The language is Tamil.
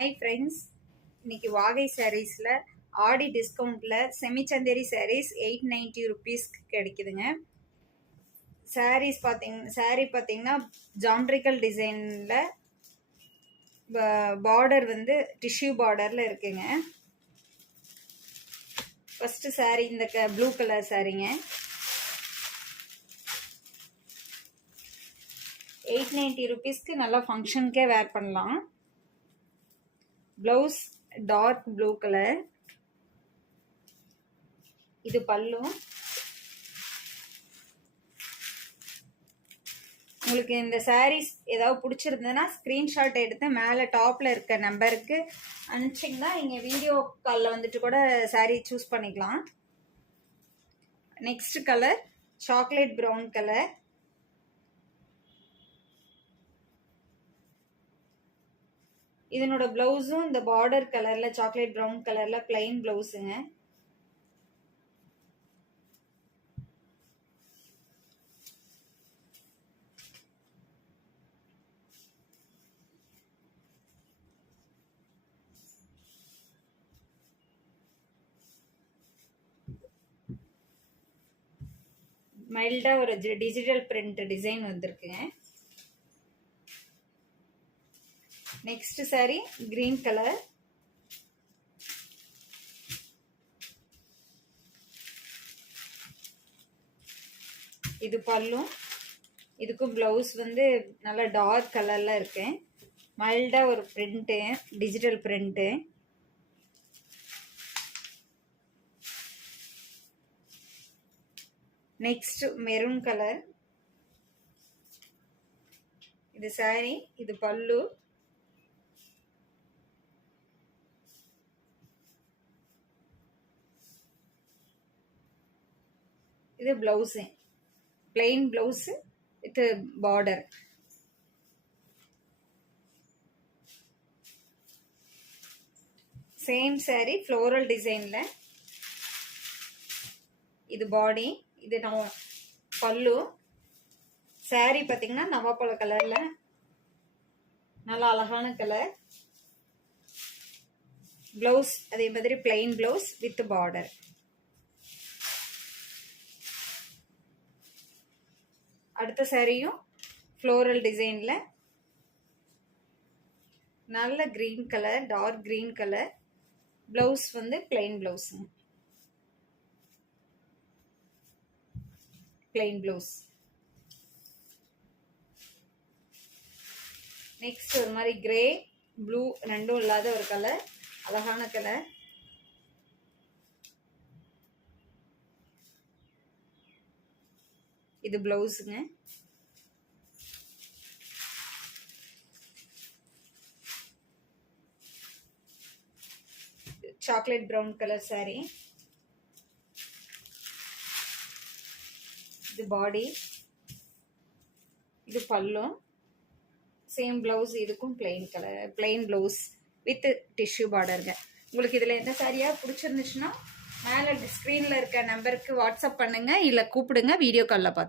ஹாய் ஃப்ரெண்ட்ஸ், இன்னைக்கு வாகை சாரீஸில் ஆடி டிஸ்கவுண்ட்டில் செமிச்சந்தேரி சாரீஸ் 890 ருபீஸ்க்கு கிடைக்குதுங்க. சாரீ பார்த்தீங்கன்னா ஜான்ட்ரிக்கல் டிசைனில் பார்டர் வந்து டிஷ்யூ பார்டரில் இருக்குங்க. ஃபஸ்ட்டு சாரீ இந்த ப்ளூ கலர் சாரீங்க. 890 ருபீஸ்க்கு நல்லா ஃபங்க்ஷனுக்கே வேர் பண்ணலாம். Blouse dark blue colour. இது பல்லு. உங்களுக்கு இந்த சாரீஸ் ஏதாவது பிடிச்சிருந்ததுன்னா ஸ்க்ரீன்ஷாட் எடுத்து மேலே டாப்பில் இருக்க நம்பருக்கு அனுப்பிச்சிங்கன்னா நீங்கள் வீடியோ காலில் வந்துட்டு கூட சாரீ சூஸ் பண்ணிக்கலாம். Next colour chocolate brown colour. இதனோட பிளவுஸும் இந்த பார்டர் கலர்ல சாக்லேட் ப்ரௌன் கலர்ல பிளைன் பிளவுஸுங்க. மைல்டா ஒரு டிஜிட்டல் பிரிண்ட் டிசைன் வந்திருக்குங்க. Next sorry green colour. இது பல்லும். இதுக்கும் பிளவுஸ் வந்து நல்ல டார்க் கலர்ல இருக்கு. மைல்டா ஒரு print, digital print. Next maroon colour. இது சாரி, இது பல்லு. இது blouse, plain blouse with border. Same sorry floral டிசைன்ல. இது பாடி, இது நம்ம பல்லு. சாரி பார்த்தீங்கன்னா நவாப்பழ கலர்ல நல்லா அழகான கலர். பிளவுஸ் அதே மாதிரி பிளெயின் பிளவுஸ் வித் பார்டர். அடுத்த சாரியும் ஃப்ளோரல் டிசைன்ல நல்ல green colour, dark green colour. Blouse வந்து plain blouse, plain blouse. Next ஒரு மாதிரி கிரே ப்ளூ ரெண்டும் இல்லாத ஒரு கலர், அழகான கலர். இது பிளவுஸுங்க. Chocolate brown colour sari. இது பாடி, இது பல்லு. சேம் பிளவுஸ், இதுக்கும் plain colour, plain blouse with tissue பார்டருங்க. உங்களுக்கு இதில் எந்த சாரியா பிடிச்சிருந்துச்சுன்னா மேலே ஸ்க்ரீனில் இருக்க நம்பருக்கு வாட்ஸ்அப் பண்ணுங்க, இல்லை கூப்பிடுங்க, வீடியோ காலில் பார்த்து.